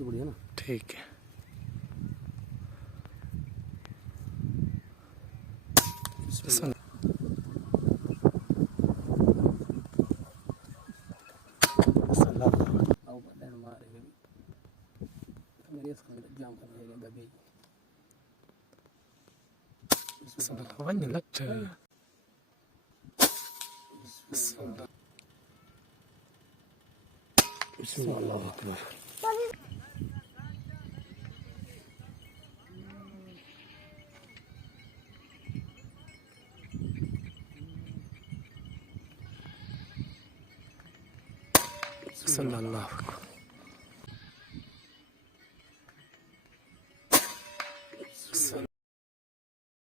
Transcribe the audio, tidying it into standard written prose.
तो बढ़िया ना। ठीक है। Banyak lecce. Bismillahirrahmanirrahim. Sallallahu alaihi wasallam.